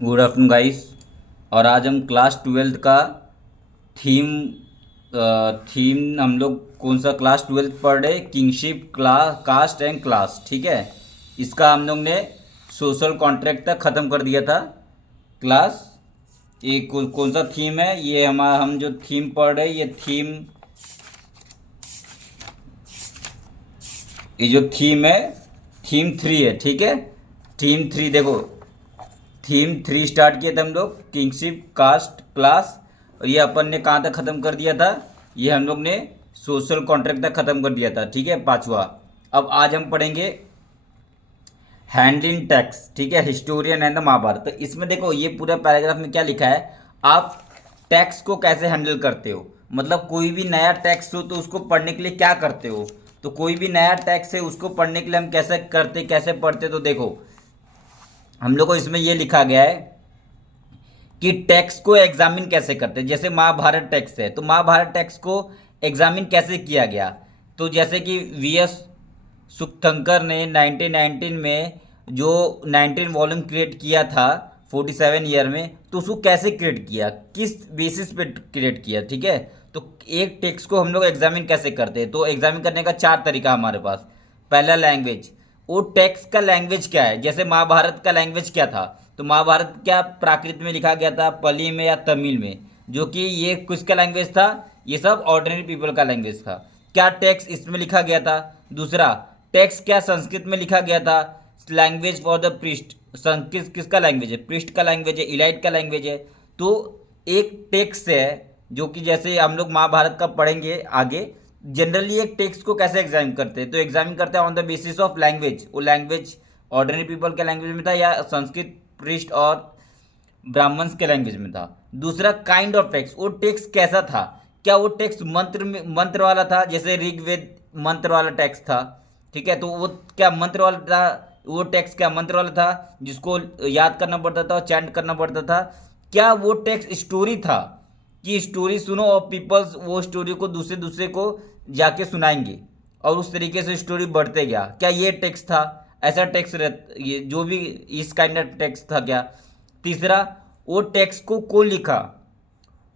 Good afternoon guys. और आज हम क्लास ट्वेल्थ का थीम हम लोग कौन सा क्लास ट्वेल्थ पढ़ रहे, kingship class cast and class. ठीक है, इसका हम लोग ने सोशल कॉन्ट्रैक्ट तक ख़त्म कर दिया था क्लास। ये कौन सा थीम है, ये हम जो थीम पढ़ रहे ये थीम, ये जो थीम है थीम 3 है। ठीक है, थीम 3 देखो, थीम 3 स्टार्ट किए थे हम लोग, किंगशिप कास्ट क्लास। और ये अपन ने कहाँ तक ख़त्म कर दिया था, ये हम लोग ने सोशल कॉन्ट्रैक्ट तक ख़त्म कर दिया था। ठीक है, पांचवा। अब आज हम पढ़ेंगे हैंडलिंग टैक्स। ठीक है, हिस्टोरियन एंड द महाभारत। तो इसमें देखो ये पूरा पैराग्राफ में क्या लिखा है, आप टैक्स को कैसे हैंडल करते हो। मतलब कोई भी नया टैक्स हो तो उसको पढ़ने के लिए क्या करते हो। तो कोई भी नया टैक्स है उसको पढ़ने के लिए हम कैसे करते, कैसे पढ़ते, तो देखो हम लोग को इसमें ये लिखा गया है कि टैक्स को एग्जामिन कैसे करते हैं। जैसे महाभारत टैक्स है तो महाभारत टैक्स को एग्जामिन कैसे किया गया। तो जैसे कि वीएस सुक्तंकर ने 1919 में जो 19 वॉल्यूम क्रिएट किया था 47 ईयर में, तो उसको कैसे क्रिएट किया, किस बेसिस पे क्रिएट किया। ठीक है, तो एक टेक्स्ट को हम लोग एग्जामिन कैसे करते हैं, तो एग्जामिन करने का चार तरीका हमारे पास। पहला लैंग्वेज, वो टेक्स्ट का लैंग्वेज क्या है। जैसे महाभारत का लैंग्वेज क्या था, तो महाभारत क्या प्राकृत में लिखा गया था, पली में या तमिल में, जो कि ये किसका लैंग्वेज था, ये सब ऑर्डिनरी पीपल का लैंग्वेज था। क्या टेक्स्ट इसमें लिखा गया था। दूसरा, टेक्स्ट क्या संस्कृत में लिखा गया था, language for the priest. Sanskrit किसका लैंग्वेज है, प्रिस्ट का लैंग्वेज है, इलाइट का लैंग्वेज है। तो एक टेक्स्ट है जो कि जैसे हम लोग महाभारत का पढ़ेंगे आगे, जनरली एक टेक्स्ट को कैसे एग्जामिन करते हैं, तो एग्जामिन करते हैं on the basis of language. वो लैंग्वेज ऑर्डिनरी पीपल के लैंग्वेज में था या संस्कृत पृष्ठ और ब्राह्मण्स के लैंग्वेज में था। दूसरा, काइंड ऑफ टेक्स्ट, वो टेक्स्ट कैसा था। क्या वो टेक्स्ट मंत्र में मंत्र वाला था, जैसे ऋग्वेद मंत्र वाला टेक्स्ट था। ठीक है, तो वो क्या मंत्र वाला था, वो टेक्स्ट क्या मंत्र वाला था जिसको याद करना पड़ता था और चैंट करना पड़ता था। क्या वो टेक्स्ट स्टोरी था कि स्टोरी सुनो और पीपल्स वो स्टोरी को दूसरे दूसरे को जाके सुनाएंगे और उस तरीके से स्टोरी बढ़ते गया, क्या ये टेक्स्ट था। ऐसा टेक्स्ट ये जो भी इस काइंड ऑफ टेक्स्ट था क्या। तीसरा, वो टेक्स्ट को कौन लिखा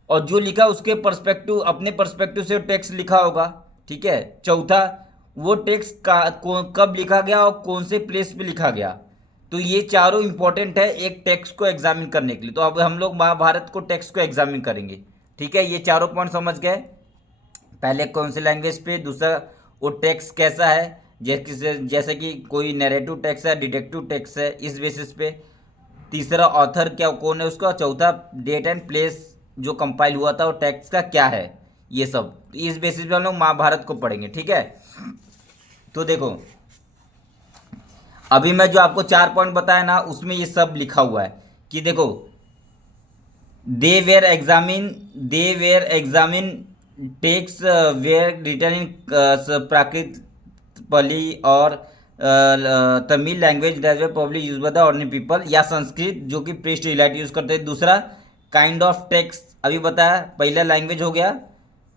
और जो लिखा उसके पर्सपेक्टिव, अपने पर्सपेक्टिव से टेक्स्ट लिखा होगा। ठीक है। चौथा, वो टेक्स्ट कब लिखा गया और कौन से प्लेस पे लिखा गया। तो ये चारों इंपॉर्टेंट है एक टेक्स्ट को एग्जामिन करने के लिए। तो अब हम लोग महाभारत को टेक्स्ट को एग्जामिन करेंगे। ठीक है, ये चारों पॉइंट समझ गए। पहले कौन से लैंग्वेज पे, दूसरा वो टेक्स्ट कैसा है, जैसे कि कोई नैरेटिव टेक्स्ट है, डिटेक्टिव टेक्स्ट है, इस बेसिस पे। तीसरा, ऑथर क्या कौन है उसका। चौथा, डेट एंड प्लेस जो कंपाइल हुआ था वो टेक्स्ट का क्या है। ये सब तो इस बेसिस पे हम लोग महाभारत को पढ़ेंगे। ठीक है, तो देखो अभी मैं जो आपको चार पॉइंट बताया ना उसमें ये सब लिखा हुआ है कि देखो, they were examine texts were written in Prakrit, Pali और Tamil language that they public use by the ordinary people, या संस्कृत जो कि प्रीस्ट इलाइट यूज करते हैं। दूसरा, काइंड ऑफ टेक्स्ट अभी बताया, पहला लैंग्वेज हो गया।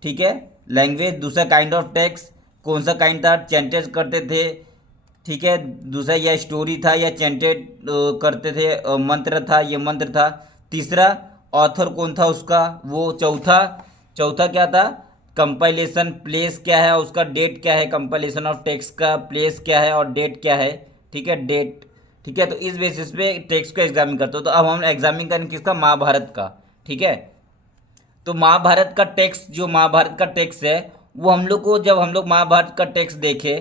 ठीक है, लैंग्वेज। दूसरा, काइंड ऑफ टेक्स्ट कौन सा काइंड था, चैंटेड करते थे। ठीक है। दूसरा, या स्टोरी था या चैंटेड करते थे, मंत्र था, ये मंत्र था। तीसरा, ऑथर कौन था उसका, वो। चौथा, चौथा क्या था, कंपाइलेशन प्लेस क्या है, उसका डेट क्या है, कंपाइलेशन ऑफ टेक्स्ट का प्लेस क्या है और डेट क्या है। ठीक है, डेट। ठीक है, तो इस बेसिस पे टेक्स्ट को एग्जामिन करते हो। तो अब हम एग्जामिन करेंगे किसका, महाभारत का। ठीक है, तो महाभारत का टेक्स्ट, जो महाभारत का टेक्स्ट है वो हम लोग को, जब हम लोग महाभारत का टेक्स्ट देखे,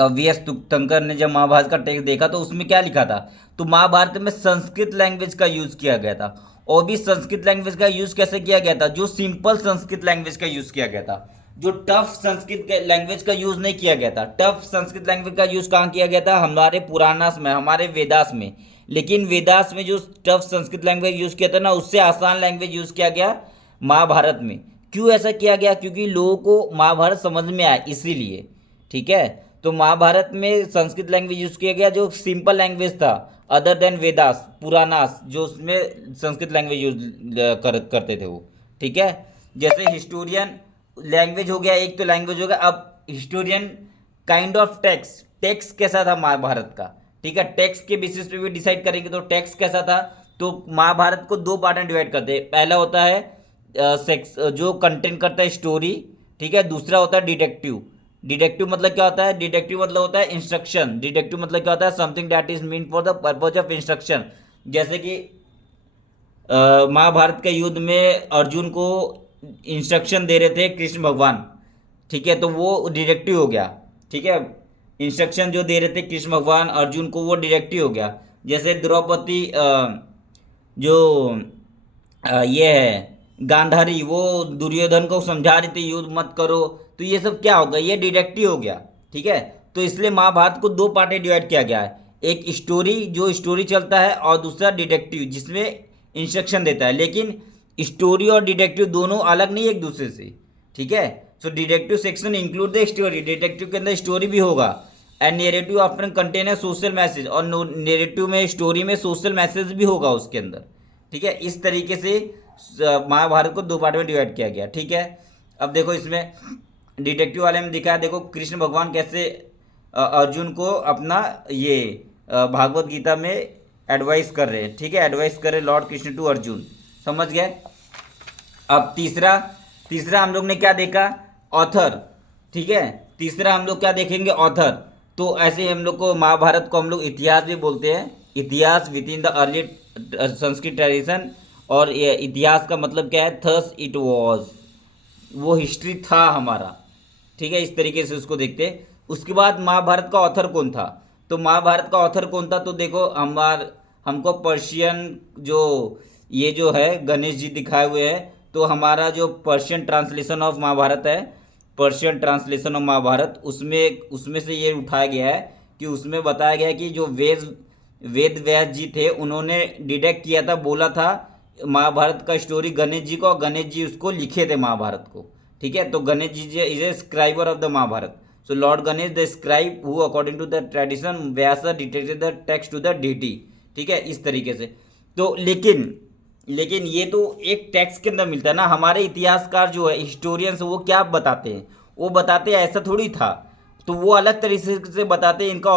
वी एस तीर्थंकर ने जब महाभारत का टेक्स्ट देखा तो उसमें क्या लिखा था, तो महाभारत में संस्कृत लैंग्वेज का यूज किया गया था। और भी संस्कृत लैंग्वेज का यूज कैसे किया गया था, जो सिंपल संस्कृत लैंग्वेज का यूज किया गया था, जो टफ संस्कृत लैंग्वेज का यूज नहीं किया गया था। टफ संस्कृत लैंग्वेज का यूज कहाँ किया गया था, हमारे पुराणास में, हमारे वेदास में। लेकिन वेदास में जो टफ संस्कृत लैंग्वेज यूज किया था ना, उससे आसान लैंग्वेज यूज किया गया महाभारत में। क्यों ऐसा किया गया, क्योंकि लोगों को महाभारत समझ में आए इसीलिए। ठीक है, तो महाभारत में संस्कृत लैंग्वेज यूज किया गया जो सिंपल लैंग्वेज था, अदर देन वेदास पुराणास जो उसमें संस्कृत लैंग्वेज यूज करते थे वो। ठीक है, जैसे हिस्टोरियन लैंग्वेज हो गया, एक तो लैंग्वेज हो गया। अब historian kind of text, text कैसा था महाभारत का। ठीक है, टेक्स्ट के बेसिस पे भी डिसाइड करेंगे, तो टेक्स्ट कैसा था, तो महाभारत को दो पार्ट में डिवाइड करते हैं। पहला होता है सेक्स जो कंटेंट करता है स्टोरी, ठीक है। दूसरा होता है डिटेक्टिव। डिटेक्टिव मतलब क्या होता है? डिटेक्टिव मतलब होता है इंस्ट्रक्शन। डिटेक्टिव मतलब क्या होता है? Something that is mean for the purpose of instruction. जैसे कि महाभारत के युद्ध में अर्जुन को इंस्ट्रक्शन दे रहे थे कृष्ण भगवान, ठीक है, तो वो डिरेक्टिव हो गया, ठीक है। इंस्ट्रक्शन जो दे रहे थे कृष्ण भगवान अर्जुन को, वो डिरेक्टिव हो गया। जैसे द्रौपदी जो ये है गांधारी, वो दुर्योधन को समझा रही थी युद्ध मत करो, तो ये सब क्या होगा? ये डिडेक्टिव हो गया, ठीक है। तो इसलिए महाभारत को दो पार्ट में डिवाइड किया गया है, एक स्टोरी जो स्टोरी चलता है, और दूसरा डिटेक्टिव जिसमें इंस्ट्रक्शन देता है। लेकिन स्टोरी और डिटेक्टिव दोनों अलग नहीं एक दूसरे से, ठीक है। So detective section include the story, detective के अंदर स्टोरी भी होगा। And narrative often contain a social message, और नेरेटिव में स्टोरी में सोशल मैसेज भी होगा उसके अंदर, ठीक है। इस तरीके से महाभारत को दो पार्ट में डिवाइड किया गया, ठीक है। अब देखो इसमें डिटेक्टिव वाले में दिखा है, देखो कृष्ण भगवान कैसे अर्जुन को अपना ये भागवत गीता में एडवाइस कर रहे हैं, ठीक है। एडवाइस कर रहे लॉर्ड कृष्ण टू अर्जुन, समझ गए। अब तीसरा तीसरा हम लोग ने क्या देखा? ऑथर, ठीक है। तीसरा हम लोग क्या देखेंगे? ऑथर। तो ऐसे हम लोग को महाभारत को हम लोग इतिहास भी बोलते हैं, इतिहास with in the early Sanskrit tradition. और ये इतिहास का मतलब क्या है? थस इट वॉज, वो हिस्ट्री था हमारा, ठीक है। इस तरीके से उसको देखते हैं। उसके बाद महाभारत का ऑथर कौन था? तो महाभारत का ऑथर कौन था? तो देखो हमको पर्शियन जो ये जो है गणेश जी दिखाए हुए हैं, तो हमारा जो पर्शियन ट्रांसलेशन ऑफ महाभारत है, पर्शियन ट्रांसलेशन ऑफ महाभारत, उसमें उसमें से ये उठाया गया है कि उसमें बताया गया है कि जो वेद व्यास जी थे, उन्होंने डिटेक्ट किया था, बोला था महाभारत का स्टोरी गणेश जी को, और गणेश जी उसको लिखे थे महाभारत को, ठीक है। तो Ganesh ji is a scriber of the Mahabharata. So lord Ganesh the scribe who according to the tradition Vyasa dictated the text to the deity, ठीक है। इस तरीके से तो लेकिन ये तो एक टेक्स्ट के अंदर मिलता है ना। हमारे इतिहासकार जो है हिस्टोरियंस, वो क्या बताते हैं? वो बताते हैं ऐसा थोड़ी था, तो वो अलग तरीके से बताते हैं इनका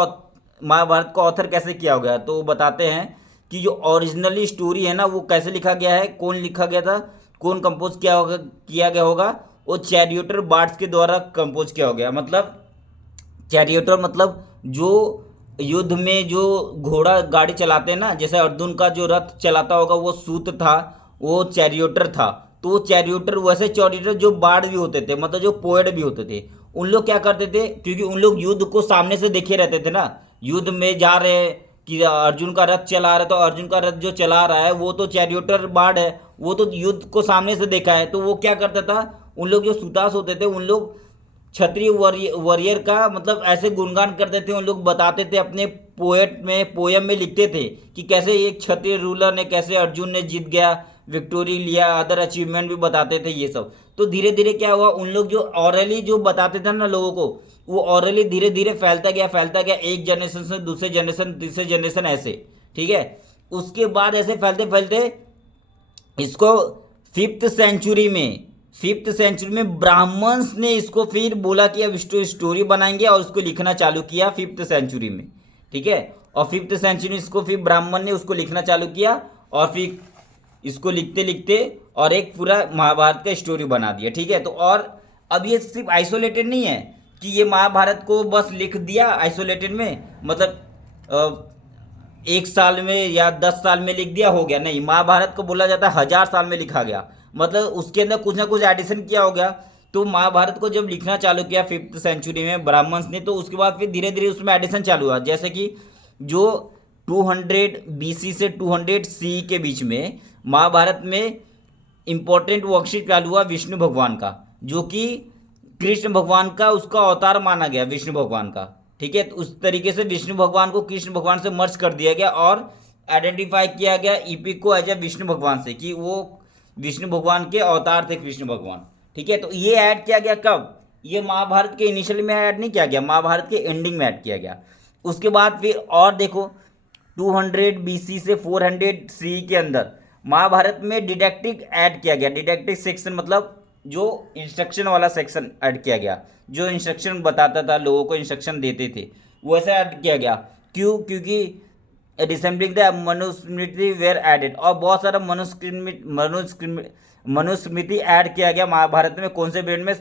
महाभारत का ऑथर कैसे किया गया। तो वो बताते हैं कि जो ओरिजिनली स्टोरी है ना, वो कैसे लिखा गया है, कौन लिखा गया था, कौन कंपोज किया गया होगा? वो चैरियोटर बार्ड्स के द्वारा कंपोज किया हो गया। मतलब चैरियोटर मतलब जो युद्ध में जो घोड़ा गाड़ी चलाते हैं ना, जैसे अर्जुन का जो रथ चलाता होगा वो सूत था, वो चैरियोटर था। तो वो चैरियोटर वैसे चैरियोटर जो बाढ़ भी होते थे, मतलब जो पोएट भी होते थे, उन लोग क्या करते थे, क्योंकि उन लोग युद्ध को सामने से देखे रहते थे ना। युद्ध में जा रहे हैं कि अर्जुन का रथ चला रहा है, तो अर्जुन का रथ जो चला रहा है वो तो चैरियोटर बाढ़ है, वो तो युद्ध को सामने से देखा है। तो वो क्या करता था, उन लोग जो सुतास होते थे, उन लोग क्षत्रिय वॉरियर का मतलब ऐसे गुणगान करते थे। उन लोग बताते थे अपने पोयम में लिखते थे कि कैसे एक क्षत्रिय रूलर ने, कैसे अर्जुन ने जीत गया, विक्टोरी लिया, अदर अचीवमेंट भी बताते थे ये सब। तो धीरे धीरे क्या हुआ, उन लोग जो ऑरली जो बताते थे ना लोगों को, वो ऑरली धीरे धीरे फैलता गया, एक जनरेशन से दूसरे जनरेशन, तीसरे जनरेशन, ऐसे, ठीक है। उसके बाद ऐसे फैलते फैलते इसको फिफ्थ सेंचुरी में ब्राह्मण्स ने इसको फिर बोला कि अब स्टोरी बनाएंगे, और उसको लिखना चालू किया फिफ्थ सेंचुरी में, ठीक है। और फिफ्थ सेंचुरी इसको फिर ब्राह्मण ने उसको लिखना चालू किया, और फिर इसको लिखते लिखते और एक पूरा महाभारत का स्टोरी बना दिया, ठीक है। तो और अब ये सिर्फ आइसोलेटेड नहीं है कि ये महाभारत को बस लिख दिया आइसोलेटेड में, मतलब एक साल में या 10 साल में लिख दिया, हो गया। नहीं, महाभारत को बोला जाता है 1000 साल में लिखा गया, मतलब उसके अंदर कुछ ना कुछ एडिशन किया हो गया। तो महाभारत को जब लिखना चालू किया फिफ्थ सेंचुरी में ब्राह्मण्स ने, तो उसके बाद फिर धीरे धीरे उसमें एडिशन चालू हुआ। जैसे कि जो 200 BC से 200 CE के बीच में महाभारत में इम्पोर्टेंट वर्कशीट चालू हुआ विष्णु भगवान का, जो कि कृष्ण भगवान का उसका अवतार माना गया, विष्णु भगवान का, ठीक है। तो उस तरीके से विष्णु भगवान को कृष्ण भगवान से मर्ज कर दिया गया, और आइडेंटिफाई किया गया ईपिक को एज ए विष्णु भगवान से, कि वो विष्णु भगवान के अवतार थे कृष्ण भगवान, ठीक है। तो ये ऐड किया गया कब? ये महाभारत के इनिशियल में ऐड नहीं किया गया, महाभारत के एंडिंग में ऐड किया गया। उसके बाद फिर और देखो 200 BC से 400 CE के अंदर महाभारत में डिडेक्टिव ऐड किया गया। डिडेक्टिव सेक्शन मतलब जो इंस्ट्रक्शन वाला सेक्शन ऐड किया गया, जो इंस्ट्रक्शन बताता था, लोगों को इंस्ट्रक्शन देते थे, वैसा ऐड किया गया। क्यों? क्योंकि resembling the Manusmriti where added, और बहुत सारा मनुस्मृति ऐड किया गया महाभारत में। कौन से पीरियड में?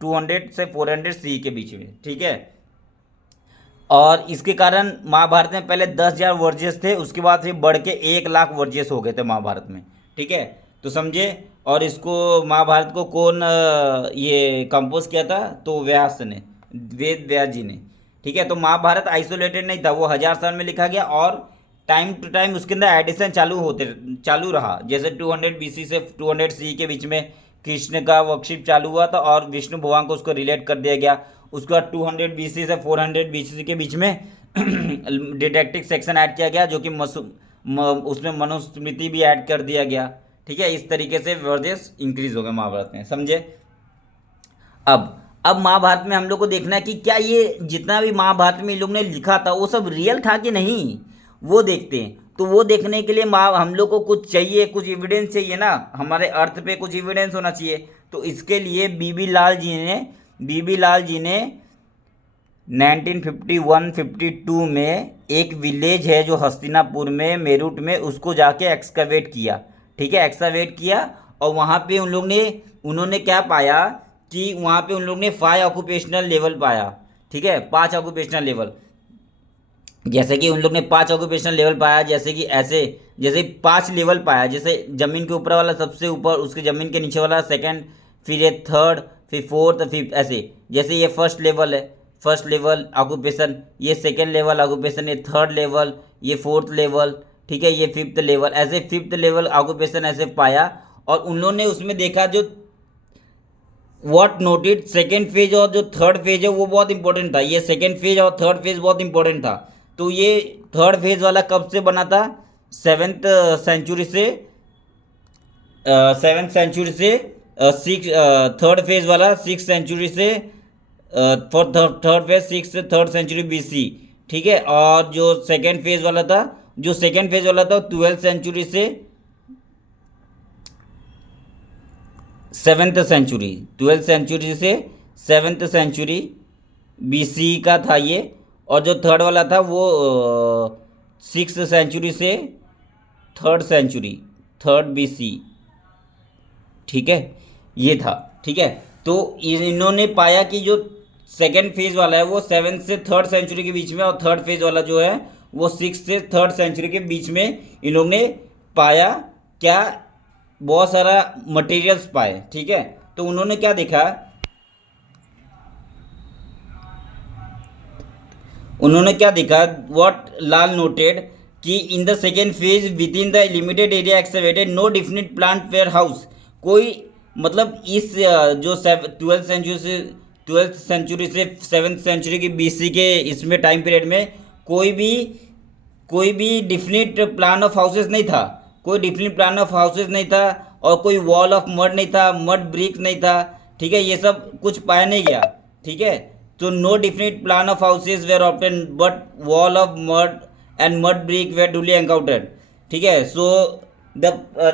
200 से 400 सी के बीच में, ठीक है। और इसके कारण महाभारत में पहले 10,000 वर्जियस थे, उसके बाद फिर बढ़ के 1,00,000 वर्जियस हो गए थे महाभारत में, ठीक है। तो समझे। और इसको महाभारत को कौन ये कंपोज किया था? तो व्यास ने, वेद व्यास जी ने, ठीक है। तो महाभारत आइसोलेटेड नहीं था, वो 1000 साल में लिखा गया, और टाइम टू टाइम उसके अंदर एडिशन चालू रहा। जैसे 200 BC से 200 CE के बीच में कृष्ण का वर्कशिप चालू हुआ था और विष्णु भगवान को उसको रिलेट कर दिया गया। उसके बाद 200 BC से 400 BC के बीच में डिडेक्टिक सेक्शन ऐड किया गया, जो कि उसमें मनुस्मृति भी ऐड कर दिया गया, ठीक है। इस तरीके से वर्जेस इंक्रीज हो गए महाभारत में, समझे। अब महाभारत में हम लोग को देखना है कि क्या ये जितना भी महाभारत में इन लोग ने लिखा था वो सब रियल था कि नहीं, वो देखते हैं। तो वो देखने के लिए हम लोग को कुछ चाहिए, कुछ एविडेंस चाहिए ना, हमारे अर्थ पे कुछ एविडेंस होना चाहिए। तो इसके लिए बीबी लाल जी ने 1951-52 में एक विलेज है जो हस्तिनापुर में, मेरठ में, उसको जाके एक्सकवेट किया, ठीक है। एक्सकवेट किया और वहाँ पे उन्होंने क्या पाया कि वहाँ पे उन लोग ने 5 ऑक्यूपेशनल लेवल पाया, ठीक है। 5 ऑक्यूपेशनल लेवल, जैसे कि उन लोग ने 5 ऑक्यूपेशनल लेवल पाया, जैसे 5 लेवल पाया। जैसे ज़मीन के ऊपर वाला सबसे ऊपर, उसके ज़मीन के नीचे वाला सेकंड, फिर ये थर्ड, फिर फोर्थ, फिफ्थ, ऐसे। जैसे ये फर्स्ट लेवल है, फर्स्ट लेवल ऑक्यूपेशन, ये सेकंड लेवल ऑक्यूपेशन, ये थर्ड लेवल, ये फोर्थ लेवल, ठीक है, ये फिफ्थ लेवल, ऐसे फिफ्थ लेवल ऑक्यूपेशन ऐसे पाया। और उन लोगों ने उसमें देखा जो व्हाट नोटेड सेकेंड फेज और जो थर्ड फेज है वो बहुत इंपॉर्टेंट था। ये सेकेंड फेज और थर्ड फेज बहुत इंपॉर्टेंट था। तो ये थर्ड फेज वाला कब से बना था? 7th सेंचुरी से, 7th सेंचुरी से, थर्ड फेज वाला 6th सेंचुरी से, for third phase 6th 3rd century BC, ठीक है। और जो सेकेंड फेज वाला था 12th सेंचुरी से 7th सेंचुरी, 12th सेंचुरी से 7th सेंचुरी BC का था ये। और जो थर्ड वाला था वो 6th सेंचुरी से 3rd सेंचुरी, 3rd BC, ठीक है, ये था, ठीक है। तो इन्होंने पाया कि जो सेकेंड फेज वाला है वो 7th से 3rd सेंचुरी के बीच में, और थर्ड फेज वाला जो है वो 6th से 3rd सेंचुरी के बीच में इन लोगों ने पाया। क्या? बहुत सारा मटेरियल्स पाए, ठीक है। तो उन्होंने क्या देखा? व्हाट लाल नोटेड कि in the second phase with in the limited area excavated no definite plant where house. कोई मतलब इस जो 12th सेंचुरी से 7th सेंचुरी की BC के इसमें टाइम पीरियड में कोई भी डिफिनिट प्लान ऑफ हाउसेस नहीं था, और कोई वॉल ऑफ मड नहीं था, मड ब्रिक नहीं था, ठीक है। ये सब कुछ पाया नहीं गया, ठीक है। तो no definite plan of houses were obtain but wall of mud and mud brick were duly encountered, ठीक है। So the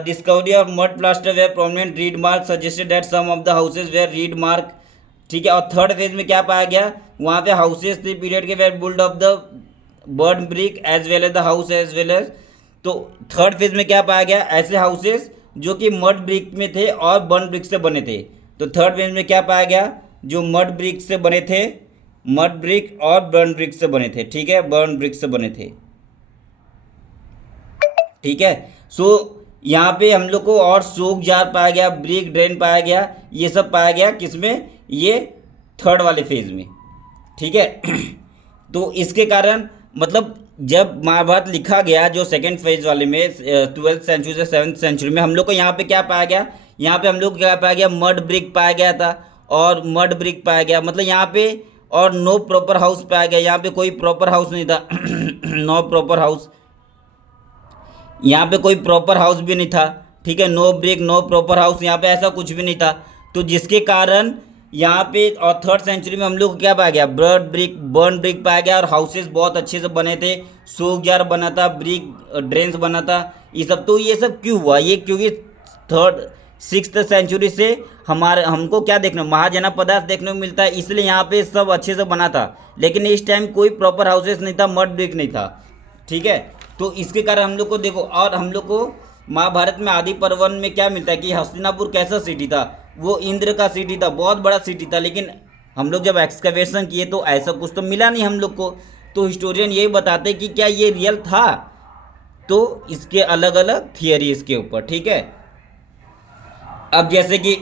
discovery of mud plaster were prominent reed mark suggested that some of the houses were reed mark, ठीक है। और third phase में क्या पाया गया? वहाँ पे हाउसेस थे पीरियड के where build of the burn brick as well as the house as well as. तो थर्ड फेज में क्या पाया गया? ऐसे हाउसेस जो कि मड ब्रिक में थे और बर्न ब्रिक से बने थे। तो थर्ड फेज में क्या पाया गया? जो मड ब्रिक से बने थे, मड ब्रिक और बर्न ब्रिक से बने थे, ठीक है, बर्न ब्रिक से बने थे, ठीक है। सो यहाँ पे हम लोग को और सोक जार पाया गया, ब्रिक ड्रेन पाया गया, ये सब पाया गया किसमें? ये थर्ड वाले फेज में, ठीक है। तो इसके कारण मतलब जब महाभारत लिखा गया जो सेकेंड फेज वाले में 12th सेंचुरी से 7th सेंचुरी में, हम लोग को यहाँ पे क्या पाया गया? यहाँ पे हम लोग क्या पाया गया? मड ब्रिक पाया गया था, और मड ब्रिक पाया गया, मतलब यहाँ पे, और नो प्रॉपर हाउस पाया गया। यहाँ पे कोई प्रॉपर हाउस नहीं था नो प्रॉपर हाउस, यहाँ पे कोई प्रॉपर हाउस भी नहीं था, ठीक है। No brick, no proper house, यहाँ पे ऐसा कुछ भी नहीं था। तो जिसके कारण यहाँ पे और थर्ड सेंचुरी में हम लोग को क्या पाया गया? बर्न ब्रिक पाया गया, और हाउसेस बहुत अच्छे से बने थे, सोक जार बना था, ब्रिक ड्रेन्स बना था, ये सब। तो ये सब क्यों हुआ? ये क्योंकि 6th सेंचुरी से हमको क्या देखने, महाजनक पदार्थ देखने को मिलता है, इसलिए यहाँ पे सब अच्छे से बना था। लेकिन इस टाइम कोई प्रॉपर हाउसेस नहीं था, मड ब्रिक नहीं था, ठीक है। तो इसके कारण हम लोग को देखो, और हम लोग को महाभारत में आदि पर्व में क्या मिलता है कि हस्तिनापुर कैसा सिटी था, वो इंद्र का सिटी था, बहुत बड़ा सिटी था, लेकिन हम लोग जब एक्सकवेशन किए तो ऐसा कुछ तो मिला नहीं हम लोग को। तो हिस्टोरियन यही बताते कि क्या ये रियल था। तो इसके अलग अलग थियरी इसके ऊपर, ठीक है। अब जैसे कि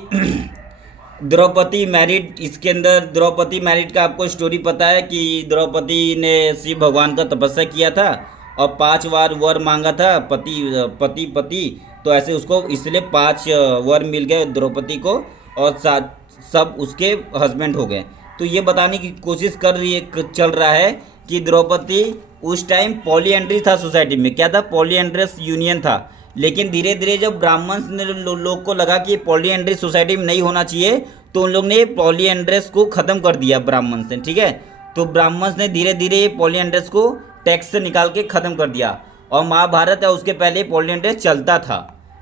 द्रौपदी मैरिड, इसके अंदर द्रौपदी मैरिड का आपको स्टोरी पता है कि द्रौपदी ने शिव भगवान का तपस्या किया था और 5 बार वर मांगा था, पति पति पति। तो ऐसे उसको इसलिए 5 वर मिल गए द्रौपदी को, और सब उसके हस्बैंड हो गए। तो ये बताने की कोशिश कर रही है, चल रहा है कि द्रौपदी उस टाइम पॉलीएंड्री था सोसाइटी में, क्या था, पॉलीएंड्रस यूनियन था। लेकिन धीरे धीरे जब ब्राह्मण ने लोग को लगा कि पॉलीएंड्री सोसाइटी में नहीं होना चाहिए, तो उन लोग ने पॉलीएंड्रस को ख़त्म कर दिया ब्राह्मण से, ठीक है। तो ब्राह्मण ने धीरे धीरे पॉलीएंड्रस को टैक्स से निकाल के ख़त्म कर दिया, और महाभारत है उसके पहले पॉलीएंड्रस चलता था,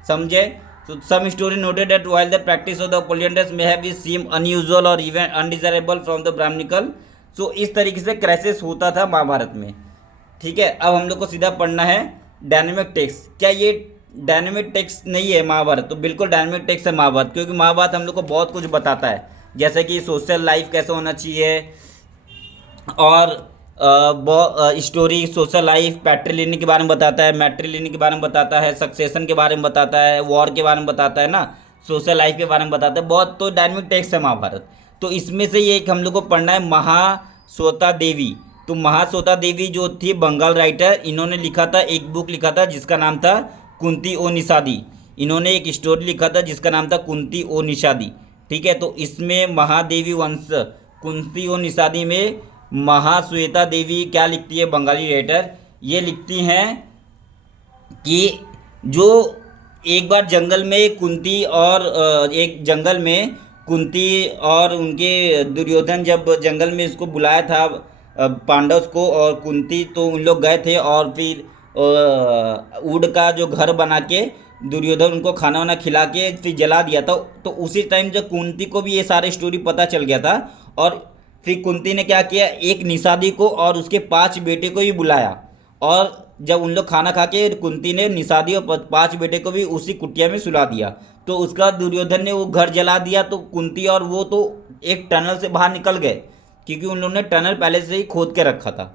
समझे। तो some story noted that while the practice of the polyandrous may have seem unusual और even undesirable from the Brahmanical. So इस तरीके से क्राइसिस होता था महाभारत में, ठीक है। अब हम लोग को सीधा पढ़ना है डायनेमिक टेक्स्ट। क्या ये डायनेमिक टेक्स्ट नहीं है महाभारत? तो बिल्कुल डायनेमिक टेक्स्ट है महाभारत, क्योंकि महाभारत हम लोग को बहुत कुछ बताता है, जैसे कि सोशल लाइफ कैसे होना चाहिए, और स्टोरी सोशल लाइफ, पैट्रिलिनी के बारे में बताता है, मैट्रिलिनी के बारे में बताता है, सक्सेशन के बारे में बताता है, वॉर के बारे में बताता है ना, सोशल लाइफ के बारे में बताता है बहुत। तो डायनेमिक टेक्स्ट है महाभारत। तो इसमें से ये एक हम लोग को पढ़ना है महाश्वेता देवी। तो महाश्वेता देवी जो थी बंगाल राइटर, इन्होंने लिखा था, एक बुक लिखा था जिसका नाम था कुंती ओ निषादी। इन्होंने एक स्टोरी लिखा था जिसका नाम था कुंती ओ निषादी, ठीक है। तो इसमें महादेवी वंश कुंती ओ निषादी में महाश्वेता देवी क्या लिखती है बंगाली राइटर, ये लिखती हैं कि जो एक बार जंगल में कुंती और एक जंगल में कुंती और उनके दुर्योधन जब जंगल में इसको बुलाया था पांडव को और कुंती, तो उन लोग गए थे और फिर ऊड का जो घर बना के दुर्योधन उनको खाना वाना खिला के फिर जला दिया था। तो उसी टाइम जब कुंती को भी ये सारे स्टोरी पता चल गया था, और फिर कुंती ने क्या किया, एक निषादी को और उसके 5 बेटे को भी बुलाया, और जब उन लोग खाना खा के कुंती ने निषादी और 5 बेटे को भी उसी कुटिया में सुला दिया। तो उसका दुर्योधन ने वो घर जला दिया। तो कुंती और वो तो एक टनल से बाहर निकल गए, क्योंकि उन लोगों ने टनल पहले से ही खोद के रखा था,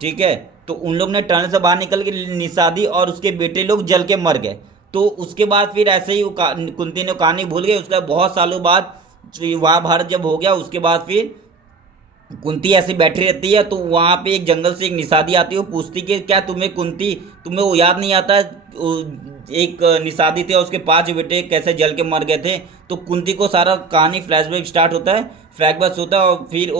ठीक है। तो उन लोग ने टनल से बाहर निकल के निषादी और उसके बेटे लोग जल के मर गए। तो उसके बाद फिर ऐसे ही कुंती ने कहानी भूल गई। उसके बहुत सालों बाद महाभारत जब हो गया, उसके बाद फिर कुंती ऐसे बैठी रहती है, तो वहाँ पे एक जंगल से एक निषादी आती है, वो पूछती कि क्या तुम्हें कुंती, तुम्हें वो याद नहीं आता एक निषादी थे और उसके 5 बेटे कैसे जल के मर गए थे। तो कुंती को सारा कहानी फ्लैशबैक स्टार्ट होता है, फ्लैशबैक होता है, और फिर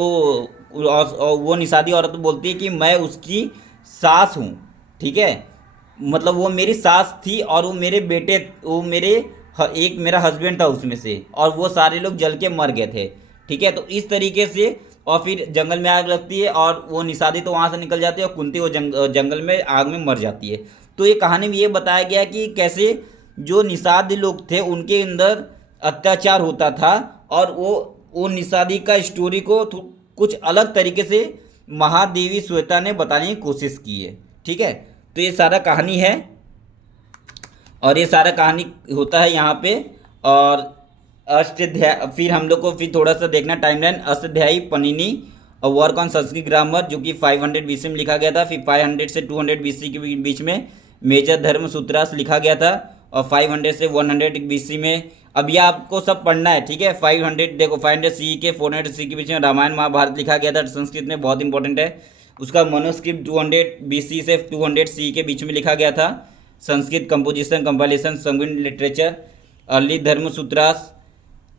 वो निषादी औरत बोलती है कि मैं उसकी सास हूँ, ठीक है, मतलब वो मेरी सास थी और वो मेरे बेटे, वो एक मेरा हस्बैंड था उसमें से, और वो सारे लोग जल के मर गए थे, ठीक है। तो इस तरीके से, और फिर जंगल में आग लगती है और वो निषादी तो वहाँ से निकल जाती है और कुंती वो जंगल में आग में मर जाती है। तो ये कहानी में ये बताया गया कि कैसे जो निषादी लोग थे उनके अंदर अत्याचार होता था, और वो निषादी का स्टोरी को कुछ अलग तरीके से महादेवी श्वेता ने बताने की कोशिश की है, ठीक है। तो ये सारा कहानी है, और ये सारा कहानी होता है यहाँ पे। और अष्टाध्यायी, फिर हम लोग को फिर थोड़ा सा देखना timeline. Ashtadhyayi Panini work on Sanskrit grammar, जो कि 500 BC में लिखा गया था। फिर 500 से 200 BC के बीच में मेजर धर्म सूत्रास लिखा गया था, और 500 से 100 BC में। अब ये आपको सब पढ़ना है, ठीक है। 500 देखो 500 CE के 400 CE के बीच में रामायण महाभारत लिखा गया था संस्कृत में, बहुत इंपॉर्टेंट है। उसका मनुस्क्रिप्ट 200 BC से 200 CE के बीच में लिखा गया था। संस्कृत कंपोजिशन, कंपाइलेशन, संगीत लिटरेचर, अर्ली धर्म सूत्रास,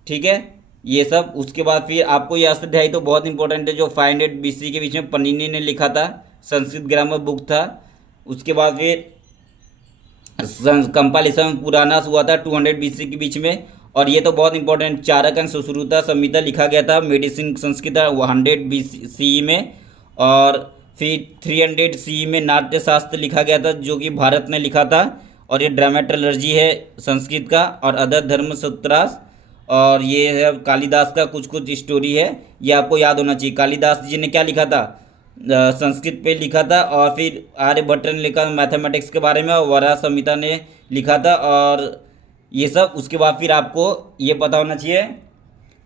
ठीक है, ये सब। उसके बाद फिर आपको ये अष्टाध्यायी तो बहुत इंपॉर्टेंट है, जो 500 BC के बीच में पनिनी ने लिखा था, संस्कृत ग्रामर बुक था। उसके बाद फिर कंपाइलेशन पुराना हुआ था 200 BC के बीच में, और ये तो बहुत इंपॉर्टेंट, चारक एंड सुश्रुता संहिता लिखा गया था, मेडिसिन संस्कृत 100 CE में। और फिर 300 CE में नाट्य शास्त्र लिखा गया था, जो कि भारत ने लिखा था, और ये ड्रामेटोलॉजी है संस्कृत का। और अदर धर्म सूत्रास, और ये है कालिदास का कुछ स्टोरी है, ये आपको याद होना चाहिए। कालिदास जी ने क्या लिखा था, संस्कृत पे लिखा था, और फिर आर्यभट्ट ने लिखा मैथमेटिक्स के बारे में, और वराह संहिता ने लिखा था, और ये सब। उसके बाद फिर आपको ये पता होना चाहिए,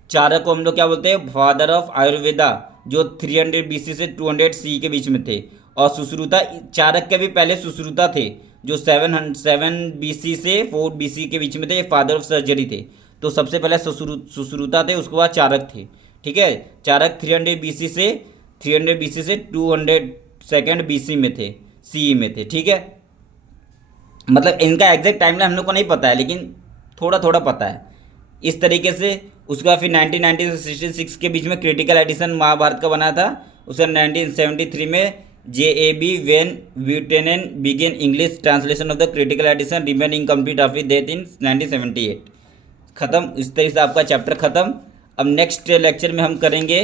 चाणक्य को हम लोग क्या बोलते हैं, फादर ऑफ आयुर्वेदा, जो 300 BC से 200 CE के बीच में थे। और सुश्रुता, चाणक्य भी पहले सुश्रुता थे, जो 7 BC से 4 BC के बीच में थे, फादर ऑफ सर्जरी थे। तो सबसे पहले सुश्रुता थे, उसके बाद चाणक्य थे। ठीक है, चाणक्य 300 BC से 202 BC में थे, CE में थे। ठीक है, मतलब इनका एग्जैक्ट टाइमलाइन हम लोग को नहीं पता है, लेकिन थोड़ा थोड़ा पता है इस तरीके से। उसका फिर 1990 से 66 के बीच में क्रिटिकल एडिशन महाभारत का बना था। उसका 1973 में JAB van Buitenen began English translation of the critical edition, remain incomplete after death in 1978। ख़त्म, इस तरीके से आपका चैप्टर ख़त्म। अब नेक्स्ट लेक्चर में हम करेंगे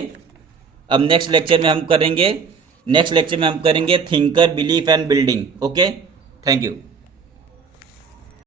नेक्स्ट लेक्चर में हम करेंगे thinker, belief and building. Okay, thank you.